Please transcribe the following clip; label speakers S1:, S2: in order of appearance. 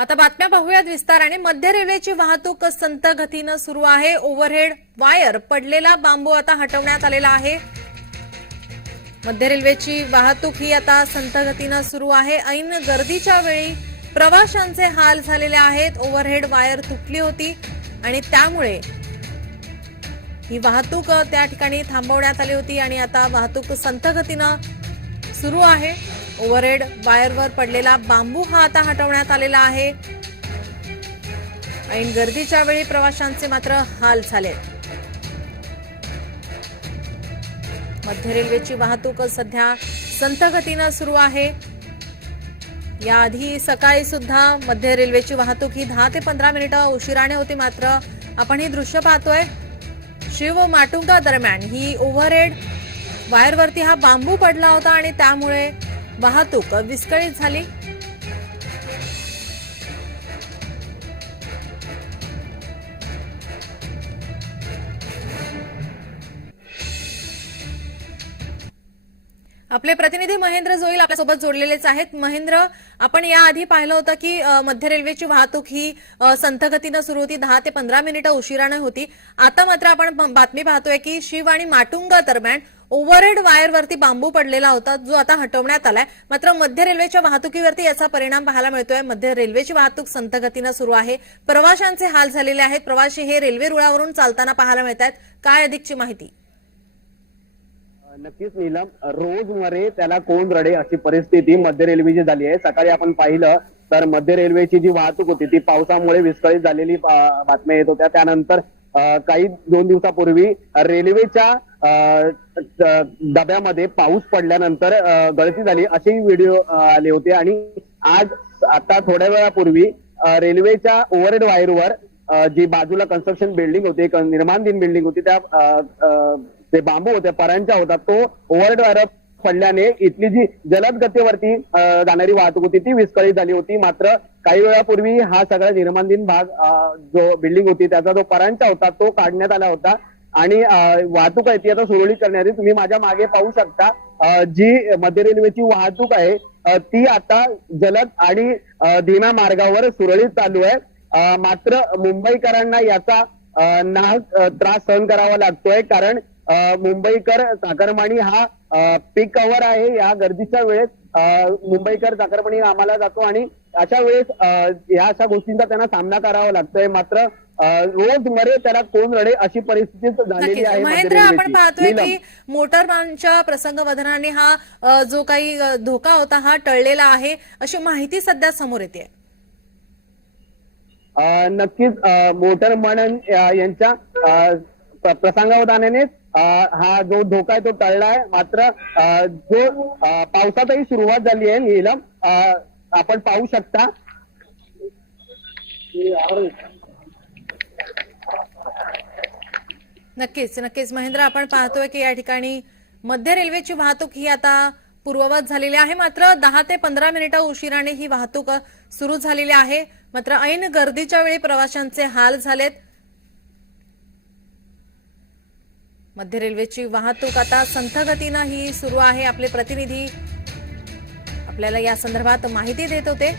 S1: आता बातम्या पाहूयात विस्ताराने. मध्य रेल्वेची वाहतूक संत गतीनं सुरू आहे. ओव्हरहेड वायर पडलेला बांबू आता हटवण्यात आलेला आहे. मध्य रेल्वेची वाहतूक ही आता संत गतीनं सुरू आहे. ऐन गर्दीच्या वेळी प्रवाशांचे हाल झालेले आहेत. ओव्हरहेड वायर तुटली होती आणि त्यामुळे ही वाहतूक त्या ठिकाणी थांबवण्यात आली होती आणि आता वाहतूक संथगतीनं सुरू आहे. ओव्हरहेड वायरवर पडलेला बांबू हा आता हटवण्यात आलेला आहे. ऐन गर्दीच्या वेळी प्रवाशांचे मात्र हाल झाले. मध्य रेल्वेची वाहतूक सध्या संथगतीनं सुरू आहे. याआधी सकाळी सुद्धा मध्य रेल्वेची वाहतूक ही दहा ते पंधरा मिनिटं उशिराने होती मात्र आपण ही दृश्य पाहतोय. शिव माटुंगा दरम्यान ही ओव्हरहेड वायरवरती हा बांबू पडला होता आणि त्यामुळे वाहतूक विस्कळीत झाली. आपले प्रतिनिधी महेंद्र जोईल आपल्यासोबत जोडलेलेच आहेत. महेंद्र आपण याआधी पाहिलं होतं की मध्य रेल्वेची वाहतूक ही संथगतीनं संथ गतीनं सुरू होती. दहा ते पंधरा मिनिटं उशिरानं होती. आता मात्र आपण बातमी पाहतोय की शिव आणि माटुंगा दरम्यान ओव्हरहेड वायरवरती बांबू पडलेला होता जो आता हटवण्यात आलाय. मात्र मध्य रेल्वेच्या वाहतुकीवरती याचा परिणाम पाहायला मिळतोय. मध्य रेल्वेची वाहतूक संथगतीनं सुरू आहे. प्रवाशांचे हाल झालेले आहेत. प्रवासी हे रेल्वे रुळावरून चालताना पाहायला मिळत आहेत काय अधिकची माहिती?
S2: नक्कीच नीलम. रोज मरे त्याला कोण रडे अशी परिस्थिती मध्य रेल्वेची झाली आहे. सकाळी आपण पाहिलं तर मध्य रेल्वेची जी वाहतूक होती ती पावसामुळे विस्कळीत झालेली बातम्या येत होत्या. त्यानंतर काही दोन दिवसापूर्वी रेल्वेच्या डब्यामध्ये पाऊस पडल्यानंतर गळती झाली असेही व्हिडिओ आले होते. आणि आज आता थोड्या वेळापूर्वी रेल्वेच्या ओव्हरहेड वायरवर जी बाजूला कन्स्ट्रक्शन बिल्डिंग होती निर्माणधीन बिल्डिंग होती त्या ते बांबू होते परांच्या होता तो ओव्हरहेड वायर पडल्याने इथली जी जलद गतीवरती जाणारी वाहतूक होती ती विस्कळीत झाली होती. मात्र काही वेळापूर्वी हा सगळा निर्माणधीन भाग जो बिल्डिंग होती त्याचा जो परांचा होता तो काढण्यात आला होता. आणि वाहतूक आहे ती आता सुरळीत करणारी तुम्ही माझ्या मागे पाहू शकता जी मध्य रेल्वेची वाहतूक आहे ती आता जलद आणि धीम्या मार्गावर सुरळीत चालू आहे. मात्र मुंबईकरांना याचा नाहक त्रास सहन करावा लागतोय कारण मुंबईकर चाकरमानी हा पीक कव्हर आहे या गर्दीच्या वेळेस मुंबईकर चाकरमानी आम्हाला जातो आणि अशा वेळेस अ, या अशा गोष्टींचा त्यांना सामना करावा लागतोय मात्र रोज मरे त्याला कोण रडे अशी परिस्थिती झालेली आहे
S1: महेंद्र आपण. पाहतोय. की मोटरबानच्या प्रसंगवधनाने हा अ, जो काही धोका होता हा टळलेला आहे अशी माहिती सध्या समोर येते
S2: नक्कीच अ, मोटर म्हणून अ, यांच्या प्रसंगावधानाने हा जो धोका आहे तो टळलाय. मात्र जो पावसातही सुरुवात झाली आहे नीलम आपण पाहू शकता.
S1: नक्कीच नक्कीच. महेंद्र आपण पाहतोय की या ठिकाणी मध्य रेल्वेची वाहतूक ही आता पूर्ववत झालेली आहे. मात्र दहा ते पंधरा मिनिटं उशिराने ही वाहतूक सुरू झालेली आहे. मात्र ऐन गर्दीच्या वेळी प्रवाशांचे हाल झालेत. मध्य रेल्वेची वाहतूक आता संथगतीनं ही सुरू आहे. आपले प्रतिनिधी आपल्याला या संदर्भात माहिती देत होते.